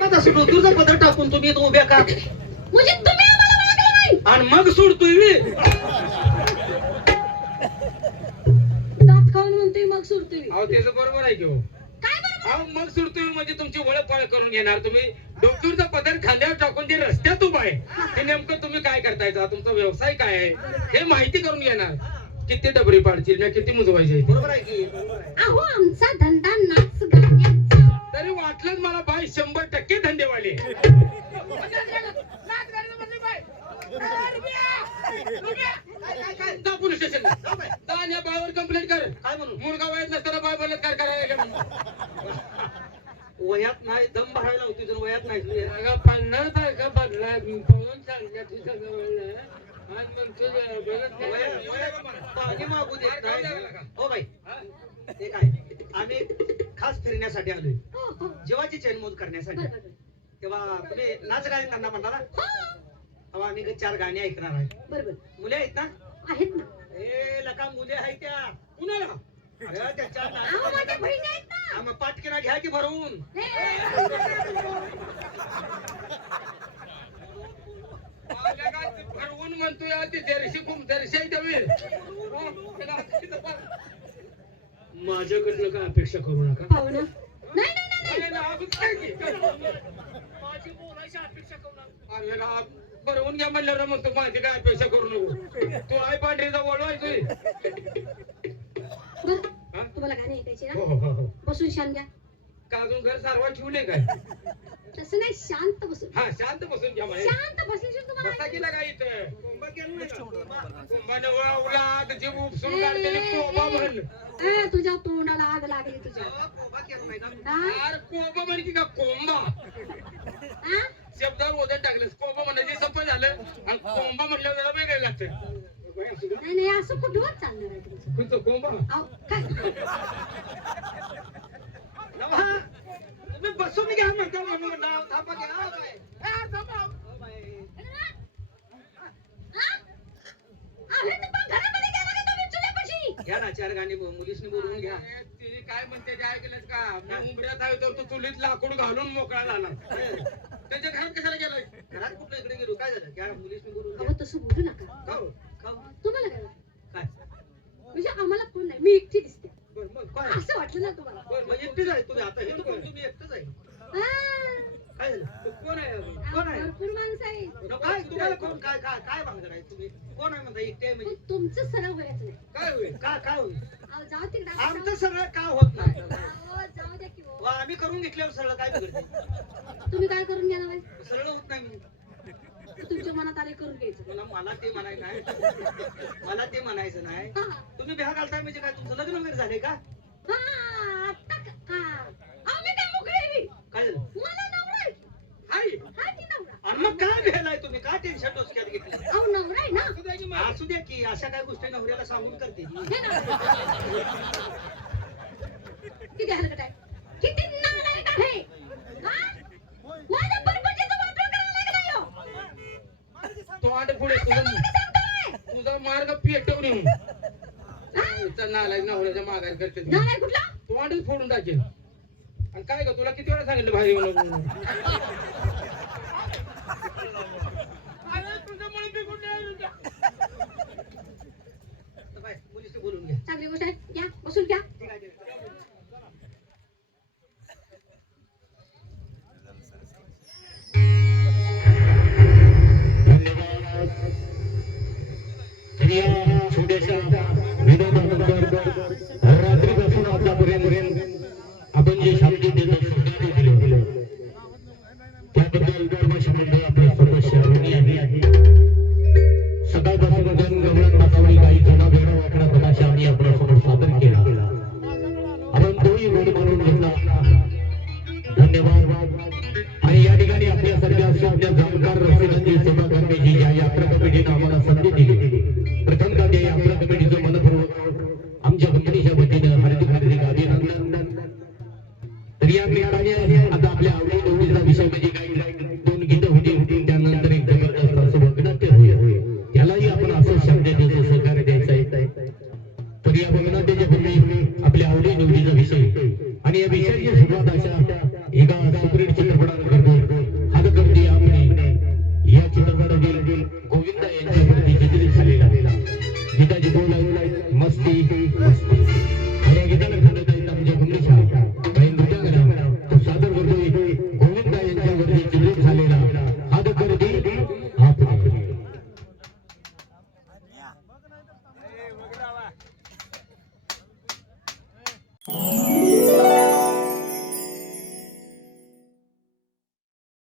तसं डोक्याचा पदर टाकून तुम्ही इथं उभ्या का म्हणजे तुम्ही आम्हाला मागलं नाही. आणि मग सोडतोय मी दात खाऊन म्हणतोय मग सुरतोय. अहो त्याचं बरोबर आहे की हो. काय बरोबर? अहो मग सोडतोय म्हणजे तुमची ओळख पाळख करून घेणार तुम्ही डोक्याचा पदर खांद्यावर टाकून ते रस्त्यात उभा आहे ते नेमकं तुम्ही काय करतायचा तुमचा व्यवसाय काय आहे हे माहिती करून घेणार किती डबरी पाडतील ना किती मुजवायचे बरोबर आहे की अहो आमचा धंदा नाच गाण्याचा. तरी वाटलंच मला बाई 100% धंदेवाले पोलीस स्टेशनला या बाईवर कंप्लेंट कर काय म्हणून मुलगा वयात नसताना बाय बलात्कार करायला वयात नाही दम भरायला होती तर वयात नाही 50 तारखा बदला पळून चालल्या तुझ्या जवळ आज मागू देत नाही हो बाई ते काय आम्ही खास फिरण्यासाठी आलोय हो, हो. जेवाची चैनमोद करण्यासाठी बरं, बरं. तेव्हा तुम्ही नाच गाणी त्यांना म्हणता ना हो. तेव्हा आम्ही 4 गाणी ऐकणार आहे बरोबर मुले आहेत ना आहेत ना. ए लका मुले आहेत त्या कुणाला अरे त्याच्या अहो माझ्या बहिणी आहेत ना. आम्ही पाटकिना घ्या की भरवून भरवून म्हणतोय ती जर्शी खूप जर्शी आहे त्यावेळी माझ्याकडनं काय अपेक्षा करू नका हो ना. नाही नाही नाही माझी बोलायची अपेक्षा करू नका अरे राव भरवून घ्या म्हणल्यावर म्हणतो माझी काय अपेक्षा करू नको तू आई पांढरीचा वळवायचोय बरं, तुम्हाला गाणी ऐकायची हो ना. हो हो बसून शांत घ्या. का अजून घर सारवा ठेवले काय तसं नाही शांत बसून. हा शांत बसून घ्या म्हणे शांत बसल्याशिवाय तुम्हाला बसा गेला काय इथं कुंभाने उलाद जीव उपसून काढतेली कोबा म्हण ए, तुझ्या तोंडाला आग लागली तुझ्या. अरे कोबा म्हण की का कोंबा हा? शब्दावर वजन टाकलं कोंबा म्हणायचे सप्प झालं आणि कोंबा म्हटल्यावर जरा वेगळं लागतं नाही नाही असं कुठवर चालणार आहे तुमचं. तुमचं कोंबा अहो, काय तुम्ही बसून घ्या म्हणता म्हणून म्हणला थांबा घ्या बाई. थांबा हा? अरे तू पण घरामध्ये गेला का तुम्ही चुलीपाशी? घ्या ना 4 गाणी मुलीसनी बोलवून घ्या तिने काय म्हणते ते ऐकलंच का मी उमऱ्यात आहे तर तू चुलीत लाकूड घालून मोकळा झाला त्यांच्या घरात कशाला गेलाय घरात कुठं इकडे गेलो काय झालं घ्या मुलीसनी बोलवून घ्या अहो तसं बोलू नका. खाऊ खाऊ तुम्हाला काय वाटतं? काय म्हणजे आम्हाला कोण नाही, मी एकटी दिसते बरं मग काय असं वाटलं ना तुम्हाला. बरं मग एकटीच आहे तुम्ही आता हे तर कोण तुम्ही एकटंच आहे हा. काय झालं तो कोण आहे अजून? कोण आहे भरपूर माणसं आहेत. काय तुम्हाला कोण काय काय काय भानगड आहे तुम्ही कोण आहे म्हणता एकटे आहे म्हणजे पण तुमचं सरळ व्हायचं नाही. काय होईल काय काय होईल अहो, जाऊ तिकडे आमचं सरळ का होत नाही जाऊ द्या की हो. वा, आम्ही करून घेतल्यावर सरळ काय बिघडते तुम्ही काय करून घ्या ना बाई? सरळ होत नाही मी. तुमच्या मनात आले करून घ्यायचं. मला ते म्हणायचं नाही मला ते म्हणायचं नाही हा. तुम्ही बिहा घालताय म्हणजे काय तुमचं लग्न वगैरे झालंय का हा, आता का? अहो, मी काय मोकळी आहे मी. काय झालं मला नवरा आहे. हाय आहे की नवरा? आणि मग काय भेलाय तुम्ही काय टेन्शन डोसक्यात घेतलं अहो, नवरा आहे ना. असू द्या की अशा काय गोष्टी नवऱ्याला सांगून करते हे नवरा. किती हलकट आहे. किती नालायक आहे. हा? माझ्या परपंचाचं वाटोळं करायला लागलाय हो. तो आठ पुढे तुझा मार्ग पेटवून येऊन नालायक नवऱ्याच्या माघारी करते नालायक कुठला? तो आठच फोडून टाकेल आणि काय ग तुला किती वेळा सांगितलं बाहेर येऊ नको म्हणून? अरे तुझ्यामुळे बिघडून नाही तुझ्या. तर बाय, मुलीशी बोलून घ्या चांगली गोष्ट आहे. घ्या, बसून घ्या. ठीक आहे, ठीक आहे. छोट्याशा विनोदानंतर रात्रीपासून आतापर्यंत आपण जे शांती देतो त्याबद्दल धर्मशी मंडळ आपल्या सदस्य ऋणी आहे. सकाळपासून जनगणना नाचवणी काही जुना वेगळा वाकडा तमाशा आम्ही आपल्यासमोर सादर केला. विशेष